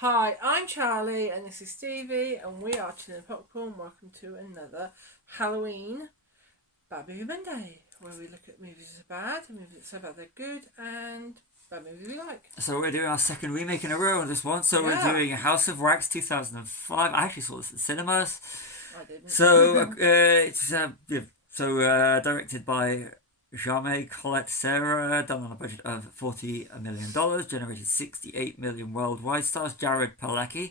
Hi, I'm Charlie, and this is Stevie, and we are Chilling Popcorn. Welcome to another Halloween Bad Movie Monday, where we look at movies that are bad, movies that so bad they're good, and bad movies we like. So we're doing our second remake in a row on this one. So Yeah. we're doing House of Wax 2005. I actually saw this in cinemas. I didn't. So directed by Jaime Colette Serra, done on a budget of $40 million, generated 68 million worldwide. Stars Jared Padalecki.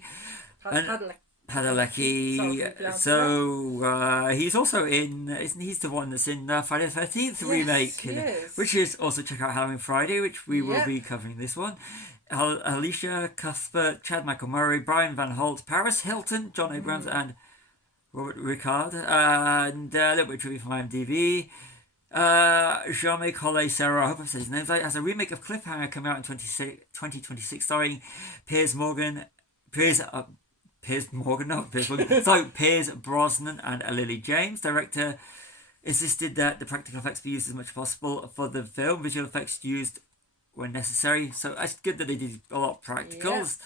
Padalecki. So he's also in. He's the one that's in Friday the 13th remake, which is also check out Halloween Friday, which we will be covering this one. Alicia Cuthbert, Chad Michael Murray, Brian Van Holt, Paris Hilton, John Abrams, and Robert Ricard, and a little bit of trivia from IMDb. Jaime Collet Serra, I hope I've said his name right, has a remake of Cliffhanger coming out in 2026, starring Piers Brosnan and Lily James. Director insisted that the practical effects be used as much as possible for the film. Visual effects used when necessary, so it's good that they did a lot of practicals.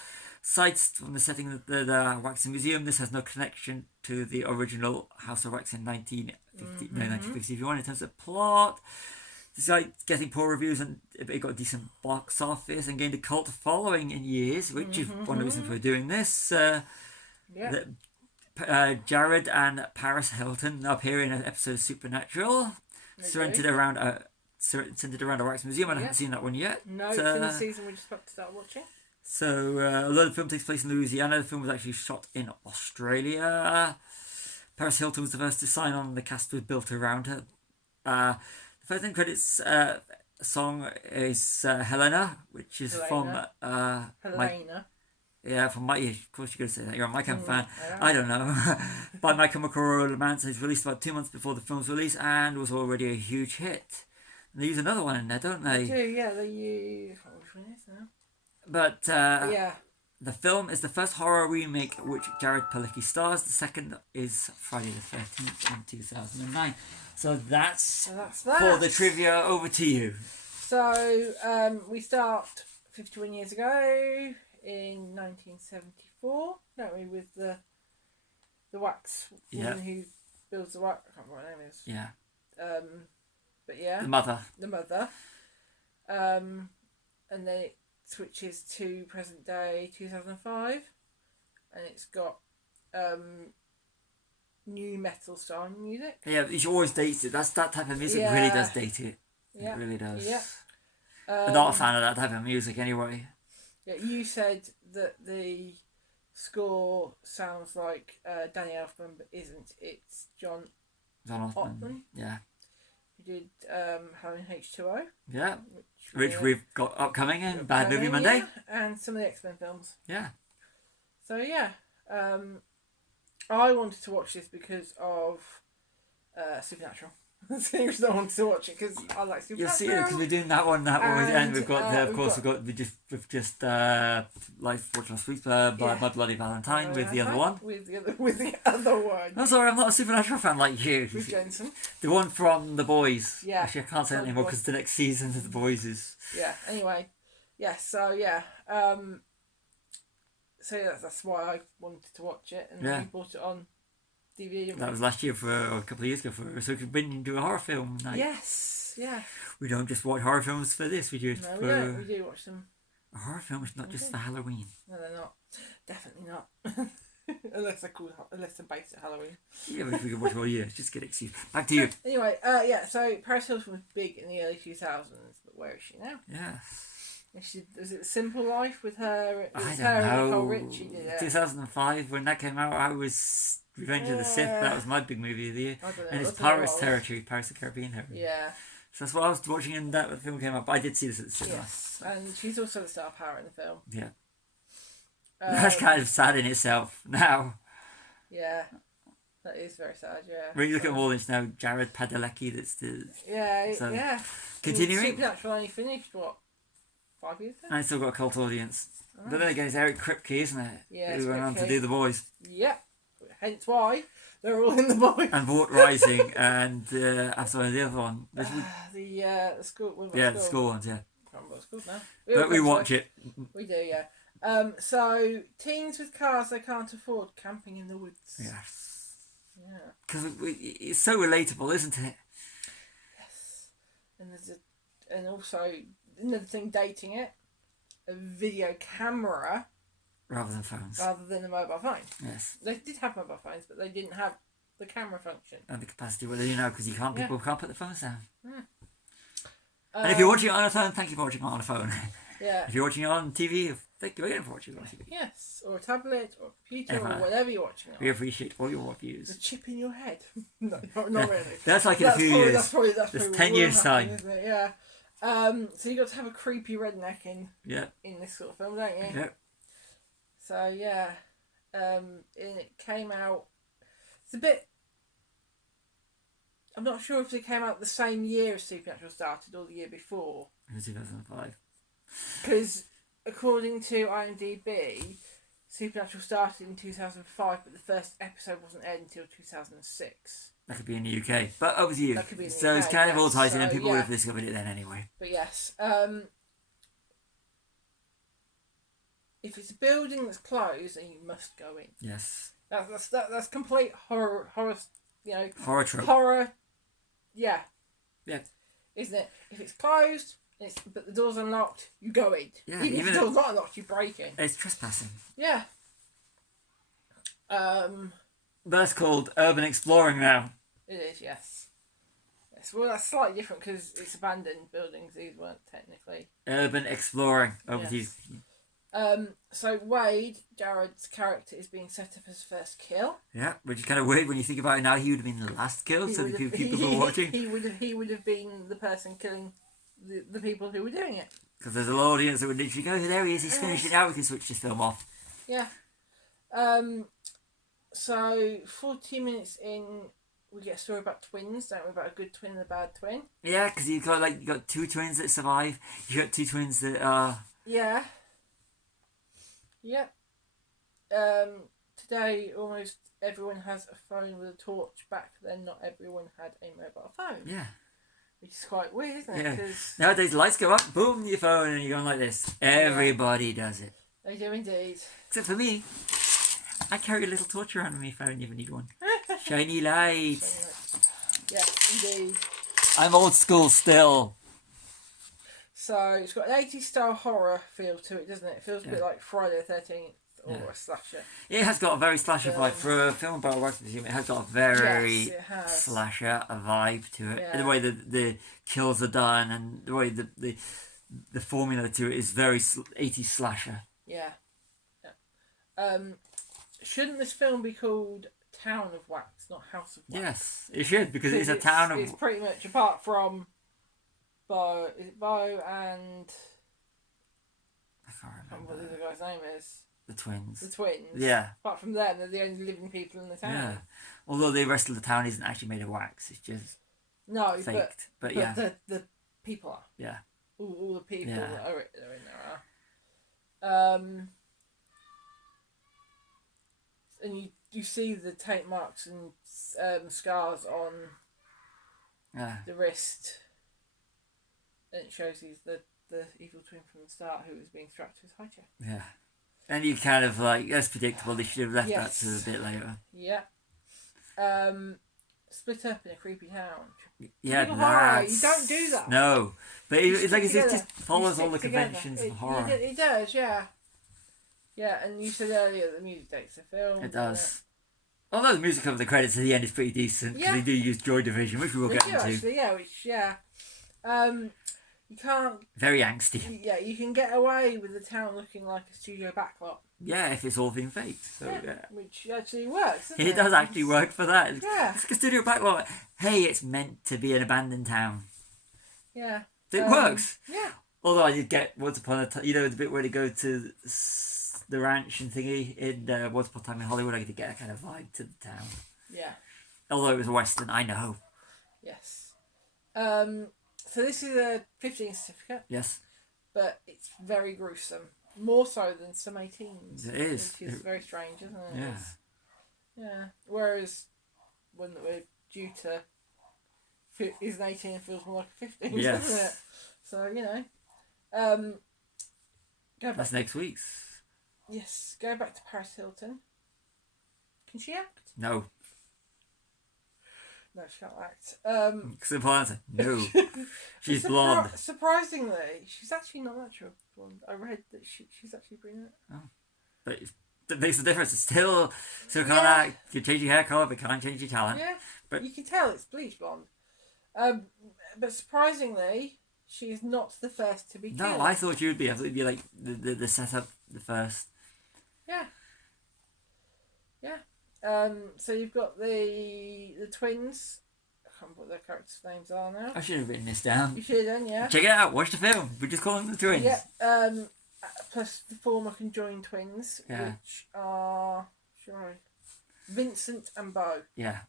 Sites from the setting of the Waxing Museum. This has no connection to the original House of Wax in 1951 in terms of plot. Despite getting poor reviews, and it got a decent box office and gained a cult following in years, which is one of the reasons we're doing this. Jared and Paris Hilton appear in an episode of Supernatural, centered around a Wax Museum. I haven't seen that one yet. No, it's in the season we're just about to start watching. So, although the film takes place in Louisiana, the film was actually shot in Australia. Paris Hilton was the first to sign on, and the cast was built around her. The first end credits song is Helena, which is from Helena. From my. Of course, you're going to say that. You're a My Chemical fan. I don't know. By My Chemical Romance, it's released about 2 months before the film's release and was already a huge hit. And they use another one in there, don't they? They do, yeah. They use. I can't remember which one it is now. But the film is the first horror remake which Jared Padalecki stars. The second is Friday the 13th in 2009. So that's that. For the trivia. Over to you. So we start 51 years ago in 1974, don't we, with the wax woman who builds the wax. I can't remember what her name is. Yeah. But yeah. The mother. And then it switches to present day 2005, and it's got new metal style music. Yeah, it always dates it. That type of music really does date it. It really does. Yeah. I'm not a fan of that type of music anyway. Yeah, you said that the score sounds like Danny Elfman, but isn't. It's John Ottman. Yeah. Who did Halloween H2O. Yeah. Which we've got upcoming in Bad Movie Monday. Yeah, and some of the X-Men films. Yeah. So yeah, I wanted to watch this because of Supernatural. That's the reason I wanted to watch it, because I like Supernatural. You'll see it because we're doing that one, and we've got we've just like watched last week's My Bloody Valentine with the other one. With the other one. I'm sorry, I'm not a Supernatural fan like you. With Jensen. The one from The Boys. Yeah. Actually, I can't say that anymore because the next season of The Boys is. Yeah. Anyway, yeah. So that's why I wanted to watch it, and we bought it on DVD. That was last year or a couple of years ago so we could do a horror film night. Yes, yeah. We don't just watch horror films for this, we do. No, we don't. We do watch them. A horror film is not just for Halloween. No, they're not. Definitely not. Unless they're based at Halloween. Yeah, but if we could watch all year, just get excuse. Back to you. Anyway, so Paris Hilton was big in the early 2000s, but where is she now? Yeah. Was it Simple Life with her? I don't her know. And Nicole Richie did it. 2005, when that came out, I was Revenge of the Sith. That was my big movie of the year. I don't know. And it's Pirates Territory, Pirates of the Caribbean territory. Yeah. So that's what I was watching, and that film came up. I did see this at the cinema. Yes, and she's also the star power in the film. Yeah. That's kind of sad in itself now. Yeah. That is very sad, yeah. When you look at all this now, Jared Padalecki, that's the... Yeah. Continuing. Supernatural only finished, 5 years ago? And it's still got a cult audience. Right. But then again, it's Eric Kripke, isn't it? Yeah, who went on to do The Boys. Yep. Hence why they're all in The Boys. And Vought Rising, and I'm sorry, the other one. The school. The school ones, yeah. I can't remember what it's called now. But we watch it. We do, yeah. So teens with cars they can't afford camping in the woods. Yes. Yeah. Because it's so relatable, isn't it? Yes. And also another thing dating it, a video camera Rather than phones. rather than a mobile phone. Yes. They did have mobile phones, but they didn't have the camera function. And the capacity, well, because people can't put the phones down. Yeah. And if you're watching it on a phone, thank you for watching it on a phone. Yeah. If you're watching it on TV, thank you again for watching it on TV. Yes, or a tablet, or a computer, or whatever you're watching it on. We appreciate all your views. The chip in your head. No, not really. That's like in a few years. That's probably 10 years' time. Isn't it? Yeah. So you got to have a creepy redneck in this sort of film, don't you? Yeah. So yeah, and it came out. It's a bit. I'm not sure if it came out the same year as Supernatural started or the year before. It was 2005. Because according to IMDb, Supernatural started in 2005, but the first episode wasn't aired until 2006. That could be in the UK, but obviously, that could be in the so UK, it's kind of all ties in, and so, people would have discovered it then anyway. But yes, if it's a building that's closed, then you must go in. Yes. That's complete horror. You know, horror trope. Horror. Yeah. Yeah. Isn't it? If it's closed, but the door's unlocked, you go in. Yeah. Even if the door's not unlocked, you break in. It's trespassing. Yeah. That's called urban exploring now. It is, yes. Yes. Well, that's slightly different because it's abandoned buildings. These weren't technically. Urban exploring. Over to you. So Wade, Jared's character, is being set up as first kill. Yeah, which is kind of weird when you think about it now. He would have been the last kill, so the people who were watching. He would have been the person killing the people who were doing it. Because there's an audience that would literally go, there he is, he's finished it now, we can switch this film off. Yeah. So 40 minutes in, we get a story about twins, don't we? About a good twin and a bad twin. Yeah, because you got two twins that survive. You got two twins that are. Yeah. Yep. Today, almost everyone has a phone with a torch. Back then, not everyone had a mobile phone. Yeah. Which is quite weird, isn't it? Yeah. 'Cause nowadays, the lights go up, boom, your phone, and you're going like this. Everybody does it. they do indeed. Except for me. I carry a little torch around with me if I ever need one. Shiny light. Yes, indeed. I'm old school still. So it's got an 80s style horror feel to it, doesn't it? It feels a bit like Friday the 13th or a slasher. It has got a very slasher vibe. For a film about work museum, it has got a very slasher vibe to it. Yeah. The way the kills are done and the way the formula to it is very 80s slasher. Yeah. Shouldn't this film be called Town of Wax, not House of Wax? Yes, it should, because it's a town of... It's pretty much, apart from Bo and... I can't remember what the other guy's name is. The twins. The twins. Yeah. Apart from them, they're the only living people in the town. Yeah. Although the rest of the town isn't actually made of wax, it's just faked. But yeah. The people are. Yeah. All the people that are in there are. And you see the tape marks and scars on the wrist. And it shows he's the evil twin from the start who was being strapped to his high chair. Yeah. And you kind of that's predictable, they should have left that to a bit later. Yeah. Split up in a creepy town. Yeah, horror. You don't do that. No. But it just follows all the together. conventions of horror. It does, yeah. Yeah, and you said earlier that the music dates the film. It does. Although the music of the credits at the end is pretty decent, because they do use Joy Division, which we will get into. Actually, you can't... Very angsty. Yeah, you can get away with the town looking like a studio backlot. Yeah, if it's all been faked. So, which actually works, doesn't it? It does actually work for that. Yeah. It's like a studio backlot. Hey, it's meant to be an abandoned town. Yeah. So it works. Yeah. Although I did get Once Upon a Time, the bit where they go to the ranch and thingy in Once Upon a Time in Hollywood, I did get a kind of vibe to the town. Yeah. Although it was a western, I know. Yes. So this is a 15 certificate. Yes. But it's very gruesome. More so than some 18s. It is. Which is very strange, isn't it? Yeah. Yeah. Whereas one that we're due to is an 18 and feels more like a 15, doesn't it? So, That's next week's. Yes, go back to Paris Hilton. Can she act? No. No, she can't act. Simple answer. No. She's blonde. Surprisingly, she's actually not natural blonde. I read that she's actually brunette. Oh. But that makes a difference. It's still can't act. You can change your hair colour, but can't change your talent. Yeah, but you can tell it's bleach blonde. But surprisingly, she is not the first to be killed. No, I thought you would be. I thought you'd be like the setup, the first. Yeah. So you've got the twins. I can't remember what their characters' names are now. I should have written this down. You should have done, yeah. Check it out. Watch the film. We just call them the twins. Yeah. Plus the former conjoined twins, which are Vincent and Beau. Yeah.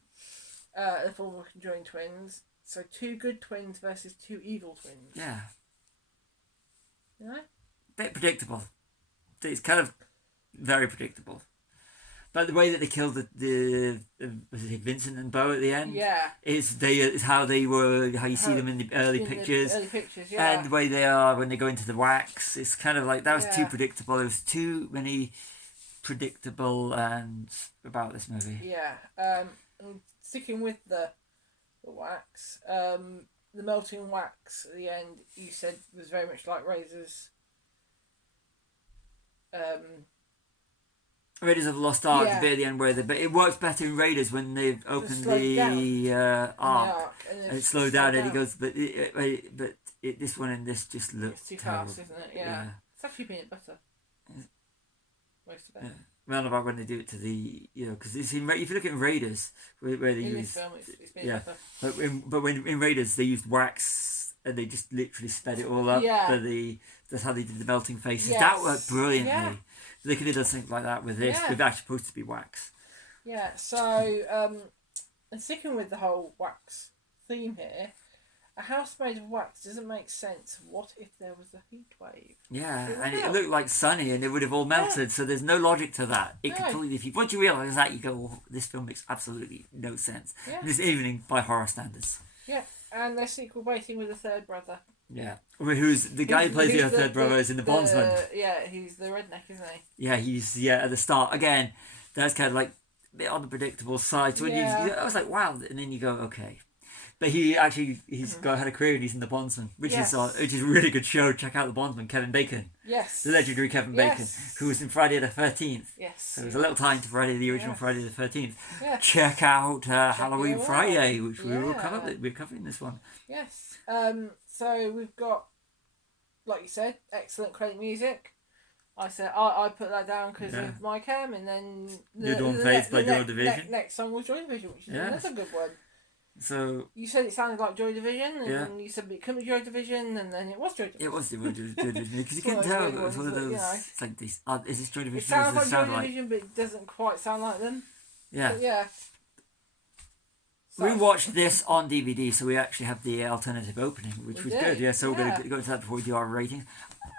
The former conjoined twins. So 2 good twins versus 2 evil twins. Yeah. You know? Bit predictable. It's kind of very predictable. But the way that they killed the Vincent and Beau at the end, is how you see them in the early pictures, and the way they are when they go into the wax. It's kind of like that was too predictable. There was too many predictable and about this movie. Yeah, and sticking with the wax, the melting wax at the end, you said was very much like Razor's. Raiders of the Lost Ark, the bit at the end but it works better in Raiders when they've opened the arc and it's slowed down and he goes, but this one and this just looks too terrible. fast, isn't it? Yeah. It's actually peanut butter. Most of it. Well, about when they do it to the, because if you look at Raiders, where they in use, this film, it's peanut butter. but when in Raiders they used wax and they just literally sped it all up for that's how they did the melting faces. Yes. That worked brilliantly. Yeah. They could have done something like that with this. It's actually supposed to be wax. Yeah, so, and sticking with the whole wax theme here, a house made of wax doesn't make sense. What if there was a heat wave? Yeah, it looked like sunny and it would have all melted, so there's no logic to that. Once you realise that, you go, well, this film makes absolutely no sense. Yeah. And it's evening by horror standards. Yeah, and they're sequel waiting with a third brother. Yeah. Who's the guy who plays the third brother is in the Bondsman. He's the redneck, isn't he? Yeah, he's at the start. Again, that's kind of like a bit on the predictable side. So when I was like, wow, and then you go, okay. But he's had a career and he's in the Bondsman, which is a really good show. Check out the Bondsman, Kevin Bacon. Yes. The legendary Kevin Bacon, who was in Friday the 13th. Yes. So there's a little time to Friday, the original Friday the 13th. Yeah. Check out Halloween Friday, which we're covering this one. Yes. So we've got, like you said, excellent credit music. I said I put that down because of my cam, and then You're Dawn Fades by Joy Division. Next song was Joy Division, which is another good one. So you said it sounded like Joy Division, and then you said it couldn't be Joy Division, and then it was Joy Division. It was Joy Division because you couldn't tell. It was one of those. It's like this. Is this Joy Division? It sounds like Joy Division, but it doesn't quite sound like them. Yeah. But yeah. We watched this on DVD, so we actually have the alternative opening, which was good. Yeah, so we're going to go into that before we do our rating.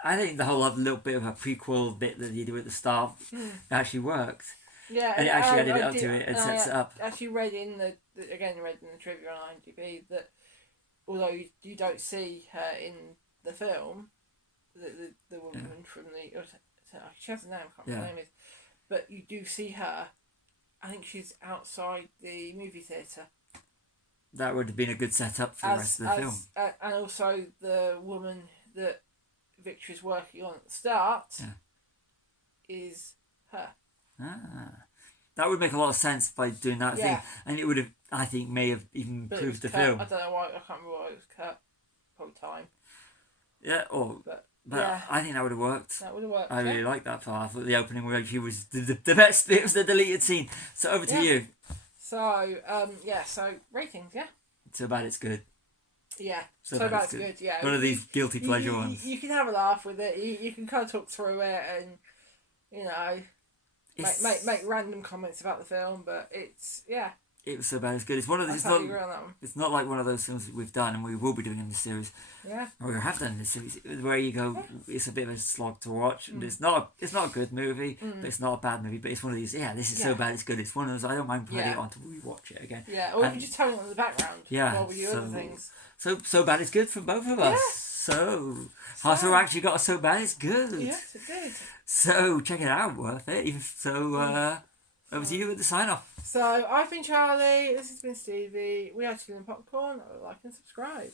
I think the whole little bit of a prequel bit that you do at the start actually worked. Yeah, and it actually added it up to it and sets it up. I actually read in the trivia on IMDb that although you don't see her in the film, the woman from the she has a name, I can't remember what her name is, but you do see her. I think she's outside the movie theatre. That would have been a good setup for the rest of the film. And also the woman that Victory's working on at the start is her. That would make a lot of sense by doing that thing, and it would have, I think, may have even improved the film. I don't know why, I can't remember why it was Kurt. Probably time. Yeah, but I think that would have worked. That would have worked. I really liked that part. I thought the opening where she was the best bit was the deleted scene. So over to you. So so ratings, So bad it's good. Yeah, so bad it's good. Yeah, one of these guilty pleasure ones. You can have a laugh with it. You can kind of talk through it, and make random comments about the film. But it's it was so bad it's good. It's one of these. It's not like one of those films that we've done and we will be doing in this series. Yeah. Or we have done in this series where you go, it's a bit of a slog to watch, and it's not a good movie, but it's not a bad movie. But it's one of these. This is so bad it's good. It's one of those I don't mind putting it on to rewatch it again. Yeah, or you can just turn it on in the background. Yeah. While we do other things. So bad it's good from both of us. So, Hustle actually got so bad it's good. Yes, it did. So, check it out, worth it. So, over to you with the sign off. So, I've been Charlie, this has been Stevie. We are Chilling Popcorn. Like and subscribe.